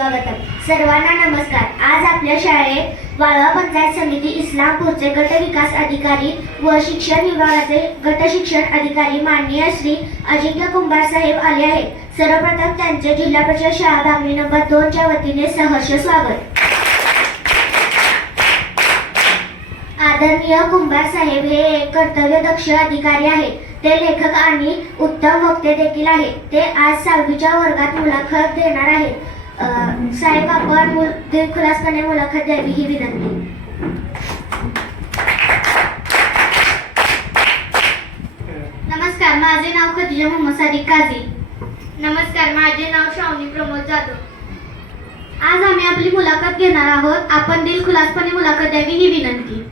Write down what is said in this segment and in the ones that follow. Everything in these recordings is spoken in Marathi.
स्वागतम. सर्वांना नमस्कार. आज आपल्या शाळेत वाळवा पंचायत समिती इस्लामपूरचे गट विकास अधिकारी व शिक्षण विभागाचे गट शिक्षण अधिकारी माननीय श्री अजिंक्य कुंभार साहेब आले आहेत. सर्वप्रथम त्यांचे जिल्हा परिषद शाळा धामणी नंबर दोनच्या वतीने सहर्ष स्वागत. आदरणीय कुंभार साहेब हे एक कर्तव्यदक्ष अधिकारी आहेत. ते लेखक आणि उत्तम वक्ते देखील आहेत. ते आज सहावीच्या वर्गात मुलाखत देणार आहेत. साहेब आपण दिलखुलासपणे मुलाखत द्यावी ही विनंती. नमस्कार माझे नाव खदिजा मोहम्मद सादिक काझी. नमस्कार माझे नाव श्रावणी प्रमोद जाधव. आज आम्ही आपली मुलाखत घेणार आहोत. आपण दिलखुलासपणे मुलाखत द्यावी ही विनंती.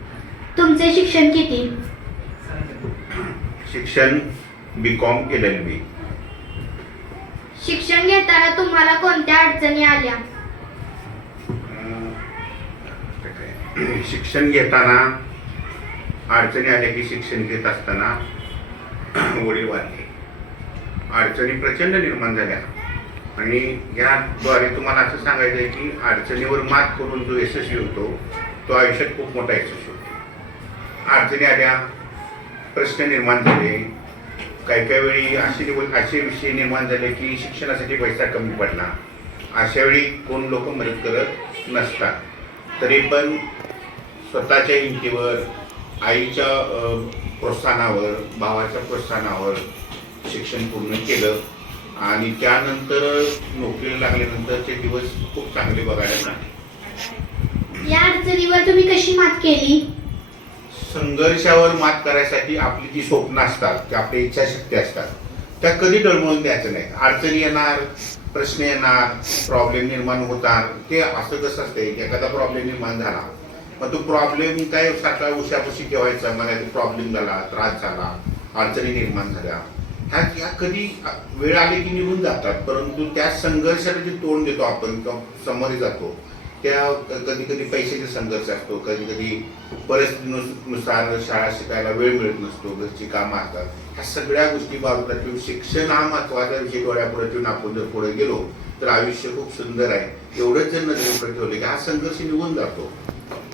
तुमचे शिक्षण किती? शिक्षण B com L L B. शिक्षण घेताना तुम्हाला कोणत्या अडचणी आल्या? शिक्षण घेताना अडचणी आल्या की शिक्षण घेत असताना वडील वाढले. अडचणी प्रचंड निर्माण झाल्या. आणि याद्वारे तुम्हाला असं सांगायचं आहे की अडचणीवर मात करून जो यशस्वी होतो तो आयुष्यात खूप मोठा यशस्वी होतो. अडचणी आल्या प्रश्न निर्माण झाले काही काही वेळी असे निवड असे विषय निर्माण झाले की शिक्षणासाठी पैसा कमी पडला. अशा वेळी कोण लोक मदत करत नसतात. तरी पण स्वतःच्या हिमतीवर आईच्या प्रोत्साहनावर भावाच्या प्रोत्साहनावर शिक्षण पूर्ण केलं. आणि त्यानंतर नोकरीला लागल्यानंतरचे दिवस खूप चांगले बघायला मिळाले. या अडचणीवर तुम्ही कशी मात केली? संघर्षावर मात करायसाठी आपली जी स्वप्न असतात की आपली इच्छाशक्ती असतात त्या कधी डळमळून द्यायचं नाही. अडचणी येणार प्रश्न येणार प्रॉब्लेम निर्माण होतात ते असं कसं असतं की एखादा प्रॉब्लेम निर्माण झाला मग तो प्रॉब्लेम काय सकाळ उशापाशी ठेवायचा मला तो प्रॉब्लेम झाला त्रास झाला अडचणी निर्माण झाल्या. ह्या ह्या कधी वेळ आली की निघून जातात परंतु त्या संघर्षाला जे तोंड देतो आपण किंवा समोर जातो त्या कधी कधी पैशाचे संघर्ष असतो कधी कधी परिस्थितीनुसार शाळा शिकायला वेळ मिळत नसतो घरची कामं असतात. ह्या सगळ्या गोष्टी बाजूला ठेवून शिक्षण हा महत्त्वाचा विषय डोळ्यापुढे ठेवून आपण जर पुढे गेलो तर आयुष्य खूप सुंदर आहे. एवढंच जर नजरेपुढे ठेवले की हा संघर्ष निघून जातो.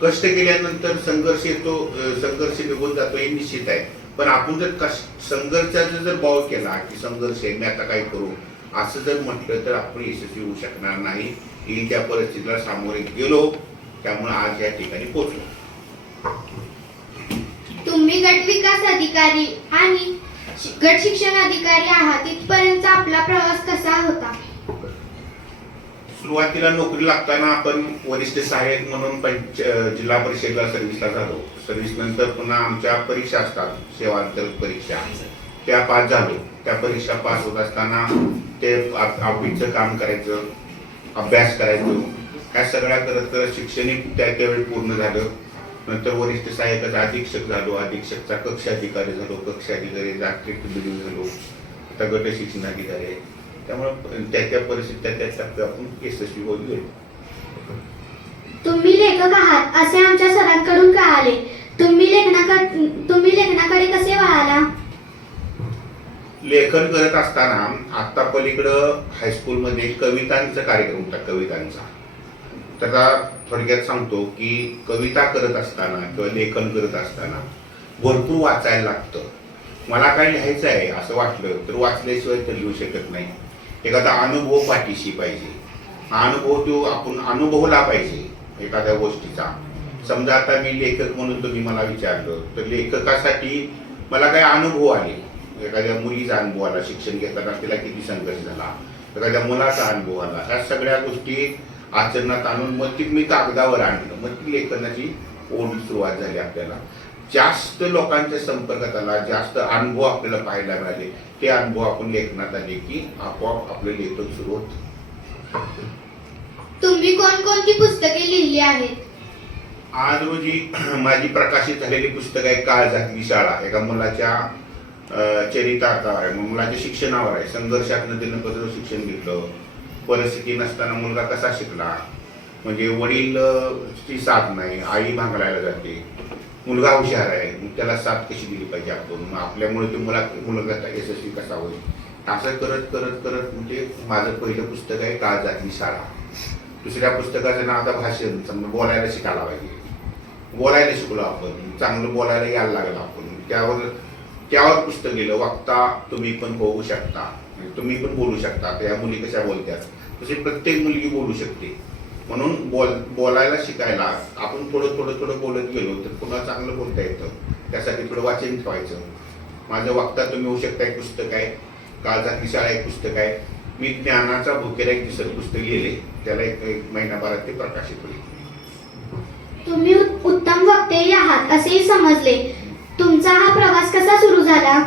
कष्ट केल्यानंतर संघर्ष येतो संघर्ष निघून जातो हे निश्चित आहे. पण आपण जर कष्ट संघर्षाचा जर भाव केला की संघर्ष आहे मी आता काय करू? असं जर म्हटलं तर आपण यशस्वी होऊ शकणार नाही. ही त्या परिस्थितीला सामोरे गेलो त्यामुळे आज या ठिकाणी पोहोचलो. तुम्ही गट विकास अधिकारी आणि गट शिक्षण अधिकारी आहात. इथपर्यंतचा आपला प्रवास कसा होता? सुरुवातीला नोकरी लागताना आपण वरिष्ठ सहाय्यक म्हणून पंच जिल्हा परिषदेला सर्व्हिसला झालो. सर्व्हिस नंतर पुन्हा आमच्या परीक्षा असतात. सेवांतर परीक्षा. त्या पास झालो. त्या परीक्षा पास होत असताना ते ऑफिसचं काम करायचं अभ्यास करायचो. ह्या सगळ्या करत करत शैक्षणिक त्या त्यावेळी पूर्ण झालं. नंतर वरिष्ठ सहाय्यकाचा अधीक्षक झालो. अधीक्षकचा कक्ष अधिकारी झालो. कक्ष अधिकारी जागतिक बिडिंग झालो. आता गट शिक्षण अधिकारी आहे त्यामुळे त्या त्या परिस्थितीत त्या त्या टप्प्यावर आपण यशस्वी होत गेलो. तुम्ही लेखक आहात असे आमच्या सरांकडून कळाले. तुम्ही लेखनाकडे तुम्ही लेखनाकडे कसे वळाला? लेखन करत असताना आत्ता पलीकडं हायस्कूलमध्ये कवितांचा कार्यक्रम होता कवितांचा. त्याचा थोडक्यात सांगतो की कविता करत असताना किंवा लेखन करत असताना भरपूर वाचायला लागतं. मला काय लिहायचं आहे असं वाटलं तर वाचल्याशिवाय तर लिहू शकत नाही. एखादा अनुभव पाठीशी पाहिजे. हा अनुभव तो आपण अनुभवला पाहिजे एखाद्या गोष्टीचा. समजा आता मी लेखक म्हणून तुम्ही मला विचारलं तर लेखकासाठी मला काय अनुभव आले? एखाद्या मुलीचा अनुभव आला शिक्षण घेताना तिला किती संघर्ष झाला? एखाद्या मुलाचा अनुभव आला. ह्या सगळ्या गोष्टी आचरणात आणून मग ती मी कागदावर आणलं. मग ती लेखनाची ओढ सुरुवात झाली आपल्याला. जास्त लोकांच्या संपर्कात आला जास्त अनुभव आपल्याला पाहायला मिळाले. ते अनुभव आपण लेखनात आले की आपोआप आपलं लेखन सुरू होतं. तुम्ही कोणकोणती पुस्तके लिहिली आहेत? आज रोजी माझी प्रकाशित झालेली पुस्तक आहे काळजातली शाळा. एका मुलाच्या चरितार्थ आहे. आहे मुलाच्या शिक्षणावर आहे. संघर्षातनं तिनं कसं शिक्षण घेतलं? परिस्थिती नसताना मुलगा कसा शिकला? म्हणजे वडील ची साथ नाही. आई भांगलायला जाते. मुलगा हुशार आहे. मग त्याला साथ कशी दिली पाहिजे आपण? मग आपल्यामुळे तो मुला मुलगा यशस्वी कसा होईल? असं करत करत करत म्हणजे माझं पहिलं पुस्तक आहे काळजातली शाळा. दुसऱ्या पुस्तकाचं नाव आता भाषण समजा बोलायला शिकायला पाहिजे. बोलायला शिकलो आपण. चांगलं बोलायला यायला लागलं आपण. त्यावर त्यावर पुस्तक लिहिलं वक्ता तुम्ही पण होऊ शकता. म्हणजे तुम्ही पण बोलू शकता. त्या मुली कशा बोलतात तशी प्रत्येक मुलगी बोलू शकते. म्हणून बोल बोलायला शिकायला आपण थोडं थोडं थोडं बोलत गेलो तर पुन्हा चांगलं बोलता येतं. त्यासाठी थोडं वाचन ठेवायचं. माझं वक्ता तुम्ही होऊ शकता एक पुस्तक आहे. काळजा किसाळा एक पुस्तक आहे. मी ज्ञानाचा भुकेला एक दुसरं पुस्तक लिहिले. त्याला एक एक महिनाभरात ते प्रकाशित होईल. तुम्ही उत्तम वक्ते आहात असेही समजले. तुमचा हा प्रवास कसा सुरू झाला?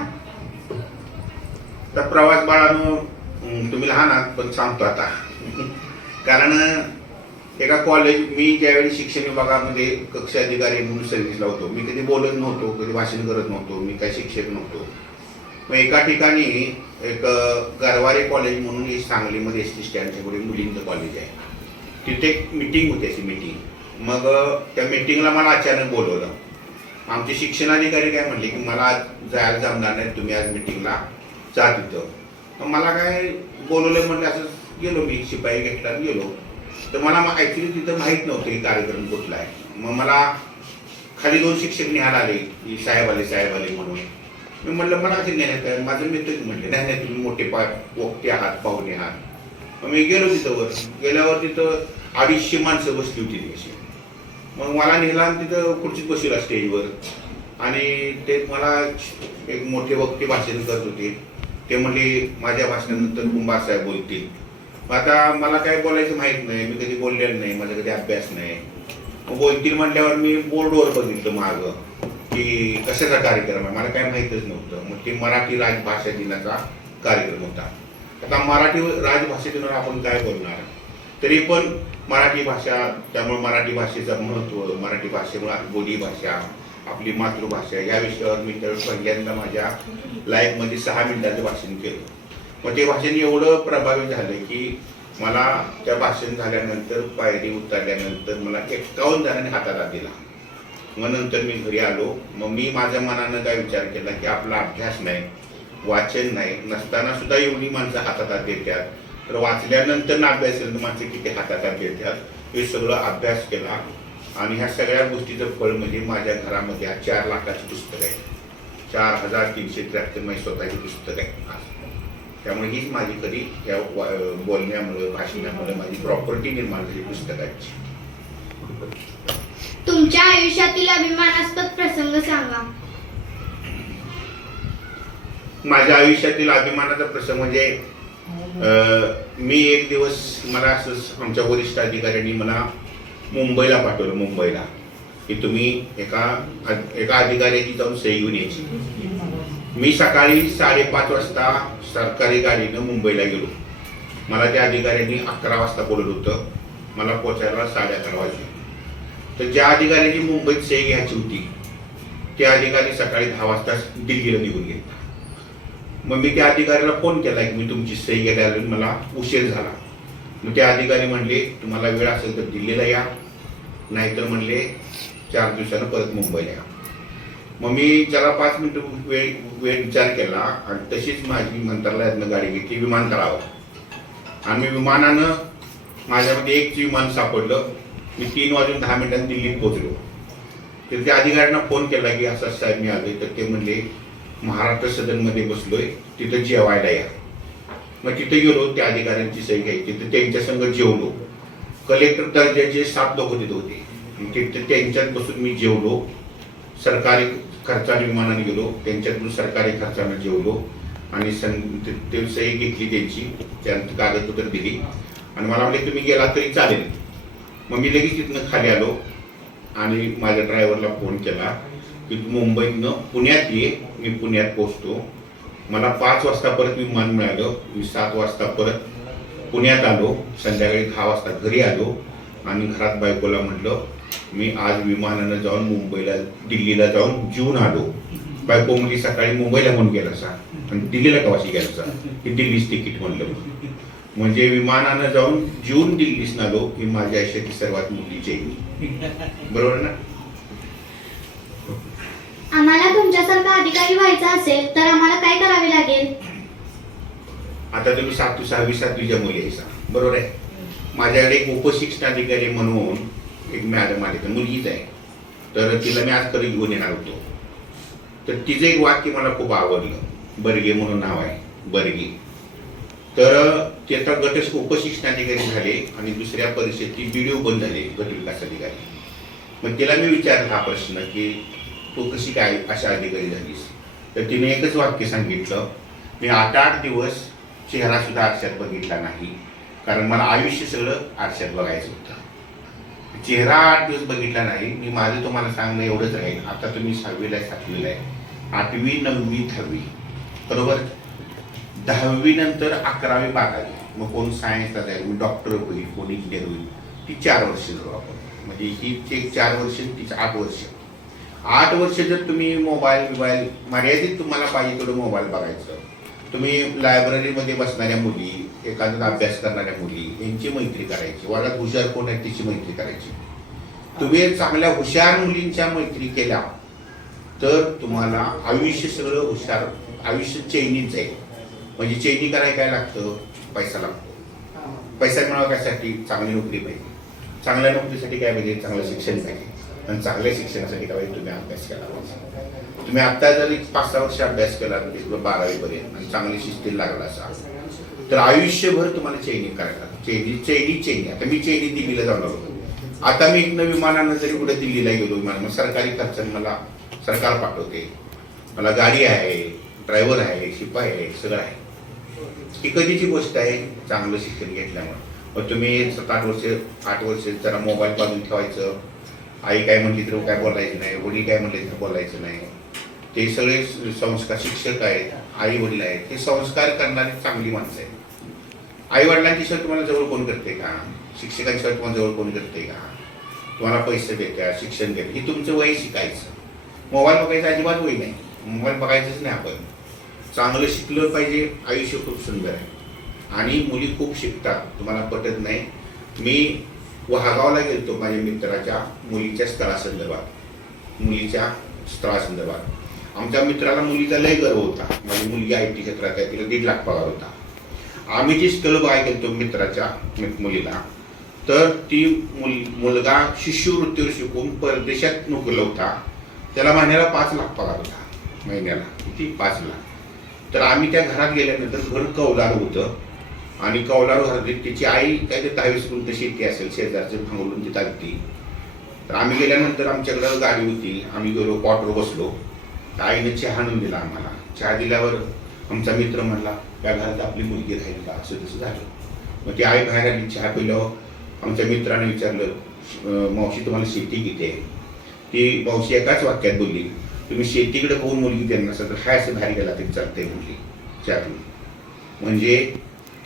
तर प्रवास बाळानो तुम्ही लहान आहात पण सांगतो आता. कारण एका कॉलेज मी ज्यावेळी शिक्षण विभागामध्ये कक्ष अधिकारी म्हणून सर्व्हिसला होतो मी कधी बोलत नव्हतो कधी भाषण करत नव्हतो मी काही शिक्षक नव्हतो. मग एका ठिकाणी एक गरवारे कॉलेज म्हणून सांगलीमध्ये एस टी स्टँडच्या पुढे मुलींचं कॉलेज आहे. तिथे एक मिटिंग होती अशी मिटिंग मग त्या मिटिंगला मला अचानक बोलवलं. आमचे शिक्षणाधिकारी काय म्हणले की मला आज जायला जमणार नाही तुम्ही आज मिटिंगला जा तिथं. मला काय बोलवलं म्हणलं असं गेलो मी शिपाई घेतला गेलो. तर मला ॲक्च्युली तिथं माहीत नव्हतं की कार्यक्रम कुठला आहे. मग मला खाली दोन शिक्षक निहाल आले की साहेब आले साहेब आले म्हणून. मी म्हटलं मला असे नेण्यात काय माझं मित्रच म्हटले नाही नाही तुम्ही मोठे पा पोकटे आहात पाहुणे आहात. मग मी गेलो तिथं वर. गेल्यावर तिथं अडीचशे माणसं बसली होती ती अशी मग मला नेला आणि तिथं खुर्चीत बसला स्टेजवर. आणि ते मला एक मोठे वक्ते भाषण करत होते. ते म्हणले माझ्या भाषणानंतर कुंभार साहेब बोलतील. मग आता मला काय बोलायचं माहीत नाही. मी कधी बोललेलं नाही. माझा कधी अभ्यास नाही. बोलतील म्हटल्यावर मी बोर्डवर बघितलं मागं की कशाचा कार्यक्रम आहे? मला काय माहीतच नव्हतं. मग ते मराठी राजभाषा दिनाचा कार्यक्रम होता. आता मराठी राजभाषा दिनावर आपण काय बोलणार? तरी पण मराठी भाषा त्यामुळे मराठी भाषेचं महत्त्व मराठी भाषेमुळे बोली भाषा आपली मातृभाषा या विषयावर मी तर पहिल्यांदा माझ्या लाईफमध्ये सहा मिनिटाचं भाषण केलं. मग ते भाषण एवढं प्रभावी झालं की मला त्या भाषण झाल्यानंतर पायरी उतरल्यानंतर मला एक्कावन्न जणांनी हाताला दिला. मग नंतर मी घरी आलो. मग मी माझ्या मनानं काय विचार केला की आपला अभ्यास नाही वाचन नाही नसताना सुद्धा एवढी माणसं हातात देतात. तर वाचल्यानंतर ना अभ्यास माणसं किती हातात देतात हे सगळं अभ्यास केला. आणि ह्या सगळ्या गोष्टीचं फळ म्हणजे माझ्या घरामध्ये हा चार लाखाचं पुस्तक आहे चार हजार तीनशे त्र्याहत्तर माझी स्वतःची पुस्तक आहे आज. त्यामुळे हीच माझी खरी त्या बोलण्यामुळे भाषणामुळे माझी प्रॉपर्टी निर्माण झाली पुस्तकाची. तुमच्या आयुष्यातील अभिमानास्पद प्रसंग सांगा. माझ्या आयुष्यातील अभिमानाचा प्रसंग म्हणजे मी एक दिवस मला असं आमच्या वरिष्ठ अधिकाऱ्यांनी मला मुंबईला पाठवलं मुंबईला. की तुम्ही एका एका अधिकाऱ्याची जाऊन सही घेऊन यायची. मी सकाळी साडेपाच वाजता सरकारी गाडीनं मुंबईला गेलो. मला त्या अधिकाऱ्यांनी अकरा वाजता बोलत होतं. मला पोचायला साडे अकरा वाजले. तर ज्या अधिकाऱ्याची मुंबईत सही घ्यायची होती त्या अधिकारी सकाळी दहा वाजता दिल्लीला निघून गेले. मग मी त्या अधिकाऱ्याला फोन केला की मी तुमची सही घ्यायला आलो मला उशीर झाला. मग त्या अधिकारी म्हणले तुम्हाला वेळ असेल तर दिल्लीला या. नाहीतर म्हणले चार दिवसानं परत मुंबईला या. मग मी त्याला पाच मिनिटं वेळ वेळ विचार केला आणि तशीच माझी मंत्रालयातनं गाडी घेतली विमानतळावर. आणि मी विमानानं माझ्यामध्ये एक विमान सापडलं. मी तीन वाजून दहा मिनिटांनी दिल्लीत पोहोचलो. तर त्या अधिकाऱ्यांना फोन केला की असं असं साहेब मी आले तर ते म्हणले महाराष्ट्र सदनमध्ये बसलोय तिथं जेवायला या. मग तिथे गेलो त्या अधिकाऱ्यांची सही घ्यायची. तिथे त्यांच्यासंग जेवलो. कलेक्टर दर्जाचे सात लोक तिथे होते. मग तिथे त्यांच्यात बसून मी जेवलो. सरकारी खर्चाने विमानाने गेलो. त्यांच्यातून सरकारी खर्चाने जेवलो. आणि सं ते- सही घेतली त्यांची. त्यांची कागदपत्र दिली. आणि मला म्हणजे तुम्ही गेला तरी चालेल. मग मी लगेच तिथनं खाली आलो. आणि माझ्या ड्रायव्हरला फोन केला. की मुंबईतनं पुण्यात ये मी पुण्यात पोहोचतो मला पाच वाजता परत विमान मिळालं मी सात वाजता परत पुण्यात आलो संध्याकाळी दहा वाजता घरी आलो आणि घरात बायकोला म्हटलं मी आज विमानानं जाऊन मुंबईला दिल्लीला जाऊन जीवन आलो. बायको मुली सकाळी मुंबईला म्हणून गेला सा आणि दिल्लीला कवाशी गेला सा की दिल्लीच तिकीट म्हणलं. म्हणजे विमानानं जाऊन जीवन दिल्लीच आलो ही माझ्या आयुष्याची सर्वात मोठी जैनी बरोबर ना? आम्हाला तुमच्यासारखा अधिकारी व्हायचा असेल तर आम्हाला काय करावे लागेल? आता तुम्ही सातवी सहावी सातवीच्या मुली आहे सा बरोबर आहे? माझ्याकडे एक उपशिक्षणाधिकारी म्हणून एक मॅडम आली तर मुलगीच आहे. तर तिला मी आज कधी घेऊन येणार होतो. तर तिचं एक वाक्य मला खूप आवडलं. बर्गे म्हणून नाव आहे बर्गे. तर ते आता गट उपशिक्षणाधिकारी झाले आणि दुसऱ्या परिषदेची व्हिडिओ बंद झाले गट विकास अधिकारी. मग तिला मी विचारला हा प्रश्न की तू कशी काय अशा अधिकारी झालीस? तर तिने एकच वाक्य सांगितलं मी आठ आठ दिवस चेहरा सुद्धा आरशात बघितला नाही कारण मला आयुष्य सगळं आरशात बघायचं होतं. चेहरा आठ दिवस बघितला नाही मी माझं तुम्हाला सांगणं एवढंच राहील आता तुम्ही सहावीला आहे सातवीला आहे. आठवी नववी दहावी. बरोबर? दहावी नंतर अकरावी बारावी. मग कोण सायन्सला जाईल? मी डॉक्टर होईल कोण इंजिनियर होईल? ती चार वर्ष जाऊ आपण. म्हणजे ही एक चार वर्ष तिचं आठ वर्ष. आठ वर्ष जर तुम्ही मोबाईल बिबाईल मर्यादित तुम्हाला पाहिजे तेवढं मोबाईल बघायचं. तुम्ही लायब्ररीमध्ये बसणाऱ्या मुली एखादा अभ्यास करणाऱ्या मुली यांची मैत्री करायची. वर्गात हुशार कोण आहे तिची मैत्री करायची. तुम्ही चांगल्या हुशार मुलींच्या मैत्री केल्या तर तुम्हाला आयुष्य सगळं हुशार आयुष्य चैनीच आहे म्हणजे चैनी करायला काय लागतं? पैसा लागतो. पैसा मिळवण्यासाठी चांगली नोकरी पाहिजे. चांगल्या नोकरीसाठी काय पाहिजे? चांगलं शिक्षण पाहिजे. आणि चांगल्या शिक्षणासाठी काय तुम्ही अभ्यास केला पाहिजे. तुम्ही आता जर एक पाच सहा वर्ष अभ्यास केला तर तिथं बारावीपर्यंत आणि चांगली शिस्तीला लागला असाल तर आयुष्यभर तुम्हाला चैनी करायला चैनी चैनी चैनी. आता मी चैनी दिल्लीला जाणार होतो. आता मी इथनं विमानानं जरी कुठे दिल्लीला गेलो विमान मग सरकारी खर्चाने मला सरकार पाठवते. मला गाडी आहे ड्रायव्हर आहे शिपाई आहे सगळं आहे. ही कधीची गोष्ट आहे? चांगलं शिक्षण घेतल्यामुळे. मग तुम्ही सात आठ वर्ष आठ वर्ष जरा मोबाईल बाजून ठेवायचं. आई काय म्हणली तर काय बोलायचं नाही वडील काय म्हणले तर बोलायचं नाही. ते सगळे संस्कार शिक्षक आहेत आई वडील आहेत ते संस्कार करणारी चांगली माणसं आहेत. आई वडिलांच्याशिवाय तुम्हाला जवळ कोण करते का? शिक्षकांशिवाय तुम्हाला जवळ कोण करते का? तुम्हाला पैसे देत्या शिक्षण देते हे तुमचं वय शिकायचं. मोबाईल बघायचं अजिबात वय नाही. मोबाईल बघायचंच नाही आपण. चांगलं शिकलं पाहिजे आयुष्य खूप सुंदर आहे. आणि मुली खूप शिकतात. तुम्हाला पटत नाही. मी वहागावला गेलतो माझ्या मित्राच्या मुलीच्या स्थळासंदर्भात. मुलीच्या स्थळासंदर्भात. आमच्या मित्राला मुलीचा लय गर्व होता. माझी मुलगी आय टी क्षेत्रात आहे तिला दीड लाख पगार होता. आम्ही जी स्थळ बाय गेलतो मित्राच्या मुलीला तर ती मुल मुलगा शिष्यवृत्तीवर शिकून परदेशात नोकरीला होता. त्याला महिन्याला पाच लाख पगार होता महिन्याला. किती? पाच लाख. तर आम्ही त्या घरात गेल्यानंतर घर कौलार होतं. आणि कौलारू घरात तिची आई काय ते दहावीस गुंत शेती असेल शेजारचे भांगरून तिथं अगदी तर आम्ही गेल्यानंतर आमच्याकडं गाडी होती आम्ही गेलो पॉटवर बसलो. तर आईने चहा आणून दिला आम्हाला. चहा दिल्यावर आमचा मित्र म्हणला त्या घरात आपली मुलगी राहील का? असं तसं झालं. मग ती आई बाहेर आली चहा पिल्यावर आमच्या मित्राने विचारलं मावशी तुम्हाला शेती किती आहे? ती मावशी एकाच वाक्यात बोलली तुम्ही शेतीकडे बघून मुलगी देणार नसाल तर हाय असं बाहेर गेला तरी चालतंय मुलगी चहा म्हणजे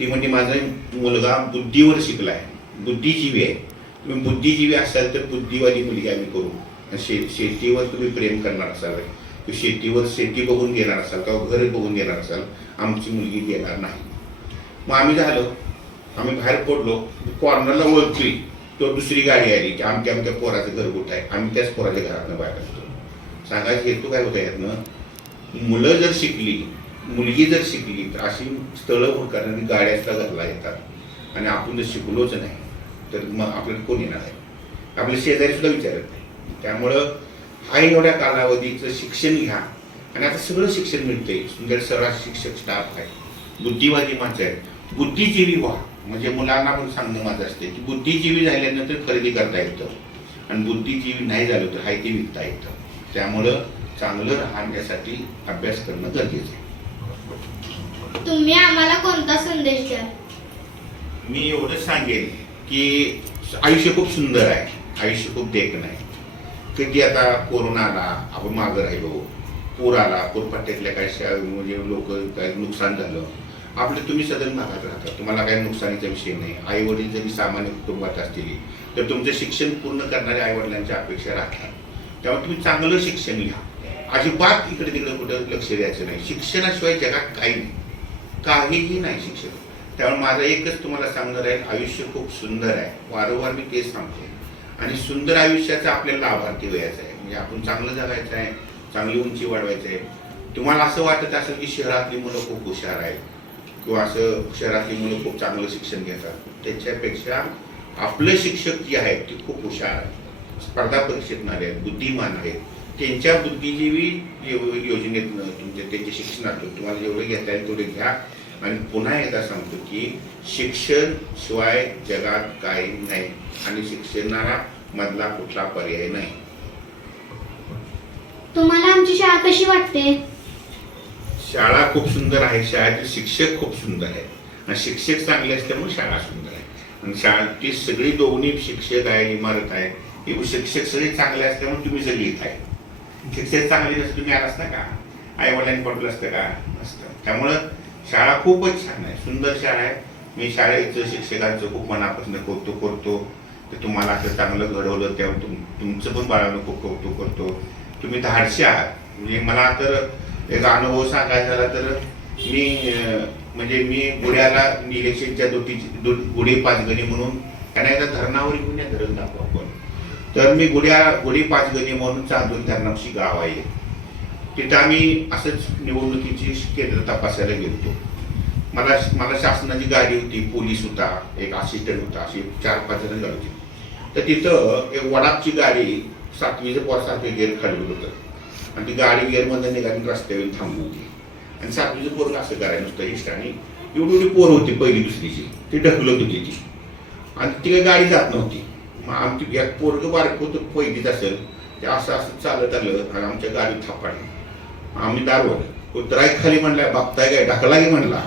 ती म्हणजे माझा मुलगा बुद्धीवर शिकला आहे बुद्धिजीवी आहे. तुम्ही बुद्धिजीवी असाल तर बुद्धिवादी मुलगी आम्ही करू. शे शेतीवर तुम्ही प्रेम करणार असाल. किंवा शेतीवर शेती बघून घेणार असाल किंवा घर बघून घेणार असाल आमची मुलगी घेणार नाही. मग आम्ही झालो. आम्ही बाहेर पडलो. कॉर्नरला ओळखली? तो दुसरी गाडी आली की आमच्या आमच्या पोराचं घर कुठं आहे? आम्ही त्याच पोराच्या घरातनं बाहेर असतो. सांगायचं हेतू काय होतं यातनं? मुलं जर शिकली मुलगी जर शिकली तर अशी स्थळं करणारी गाड्या सुद्धा घरला येतात. आणि आपण जर शिकलोच नाही तर मग आपल्याला कोण येणार आहे? आपले शेजारी सुद्धा विचारत नाही. त्यामुळं हा एवढ्या कालावधीचं शिक्षण घ्या. आणि आता सगळं शिक्षण मिळतंय. सुंदर सगळा शिक्षक स्टाफ आहे. बुद्धिवादी माणसं आहेत. बुद्धिजीवी व्हा. म्हणजे मुलांना पण सांगणं माझं असते की बुद्धिजीवी झाल्यानंतर खरेदी करता येतं. आणि बुद्धिजीवी नाही झालं तर हाय ते विकता येतं. त्यामुळं चांगलं राहण्यासाठी अभ्यास करणं गरजेचं आहे. तुम्ही आम्हाला कोणता संदेश द्याल? मी एवढं सांगेन की आयुष्य खूप सुंदर आहे. आयुष्य खूप देखणं आहे. कधी आता कोरोना आला आपण मागं राहिलो पूर आला पूरपट्ट्यातल्या काही शा- म्हणजे लोक काय नुकसान झालं. आपलं तुम्ही सदन भागात राहता. तुम्हाला काही नुकसानीचा विषय नाही. आई वडील जरी सामान्य कुटुंबात असतील तर तुमचं शिक्षण पूर्ण करणाऱ्या आई वडिलांच्या अपेक्षा राहतात. त्यामुळे तुम्ही चांगलं शिक्षण घ्या. अजिबात इकडे तिकडे कुठं लक्ष द्यायचं नाही. शिक्षणाशिवाय जगात काही नाही. काहीही नाही शिक्षक. त्यामुळे माझं एकच तुम्हाला सांगणार आहे आयुष्य खूप सुंदर आहे. वारंवार मी तेच सांगतो आणि सुंदर आयुष्याचा आपल्याला लाभार्थी व्हायचं आहे. म्हणजे आपण चांगलं जगायचं आहे चांगली उंची वाढवायचं आहे. तुम्हाला असं वाटत असेल की शहरातली मुलं खूप हुशार आहेत. किंवा असं शहरातली मुलं खूप चांगलं शिक्षण घेतात. त्याच्यापेक्षा आपले शिक्षक जे आहेत ते खूप हुशार आहेत. स्पर्धा परीक्षेतणारे आहेत बुद्धिमान आहेत. त्यांच्या बुद्धिजीवी योजनेतनं तुमच्या त्यांच्या शिक्षणातून तुम्हाला जेवढं घेता येईल तेवढे घ्या. आणि पुन्हा एकदा सांगतो की शिक्षण शिवाय जगात काही नाही आणि शिक्षणाला मधला कुठला पर्याय नाही. तुम्हाला आमची शाळा कशी वाटते? शाळा खूप सुंदर आहे. शाळेतील शिक्षक खूप सुंदर आहेत. आणि शिक्षक चांगले असल्यामुळे शाळा सुंदर आहे. आणि शाळा ती सगळी दोन्ही शिक्षक आहे इमारत आहे शिक्षक सगळे चांगले असल्यामुळे तुम्ही सगळी इथं आहे. शिक्षक चांगली नसते तुम्ही आलास ना का? आई वडिलांनी पडलं असतं का? नसतं. त्यामुळं शाळा खूपच छान आहे सुंदर शाळा आहे. मी शाळेचं शिक्षकांचं खूप मनापासून कौतुक करतो. ते तुम्हाला असं चांगलं घडवलं त्यावर तुम तुमचं पण बाळानं खूप कौतुक करतो. तुम्ही धाडशी आहात. म्हणजे मला तर एक अनुभव सांगायचा झाला तर मी म्हणजे मी गुड्याला इलेक्शनच्या दुटीची दु गुढी पाचगणी म्हणून त्यांना एकदा धरणावर घेऊन या धरण दाखवा आपण. तर मी गुड्या गुढी पाचगणी म्हणून चांदूर धरणाशी गाव आहे. तिथं आम्ही असंच निवडणुकीची केंद्र तपासायला गेलो मला मला शासनाची गाडी होती पोलीस होता एक असिस्टंट होता अशी चार पाच जण गाडी होती. तर तिथं एक वडापची गाडी सातवीचं पोर गेअर खाली होतं. आणि ती गाडी गेअरमध्ये निघाली रस्त्यावर थांबू होती आणि सातवीचं पोरं असं करायचं नुसतं इष्ट आणि एवढी एवढी पोरं होती पहिली दुसरीची. ती ढकलत होती ती. आणि ती काही गाडी जात नव्हती. मग आमची एक पोरग बारक होतं पहिलीच असेल. ते असं असं चालत आलं आणि आमच्या गाडी थापाडली आम्ही दारवर कुत्राय खाली म्हणला बघताय काय ढकला की म्हणला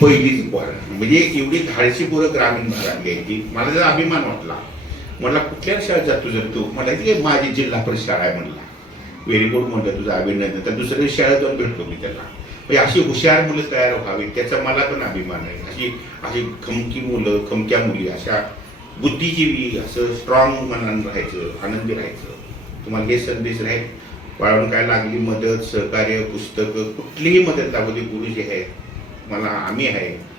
पहिलीच पोर. म्हणजे एवढी धाडशी पोरं ग्रामीण भागात घ्यायची मला जर अभिमान वाटला. मला कुठल्या शाळेत जातो जर तू? मला की माझी जिल्हा परिषद शाळा आहे म्हणला. व्हेरी गुड म्हणलं तुझं अभिनंदन. तर दुसऱ्या शाळेत जाऊन भेटतो मी त्याला. म्हणजे अशी हुशार मुलं तयार व्हावी त्याचा मला पण अभिमान आहे. अशी अशी खमकी मुलं खमक्या मुली अशा बुद्धिजीवी असं स्ट्रॉंग मनानं राहायचं आनंदी राहायचं. तुम्हाला हे संदेश राहील. वाळून काय लागली मदत सहकार्य पुस्तकं कुठलीही मदत लागू दे गुरु जे आहेत मला आम्ही आहे.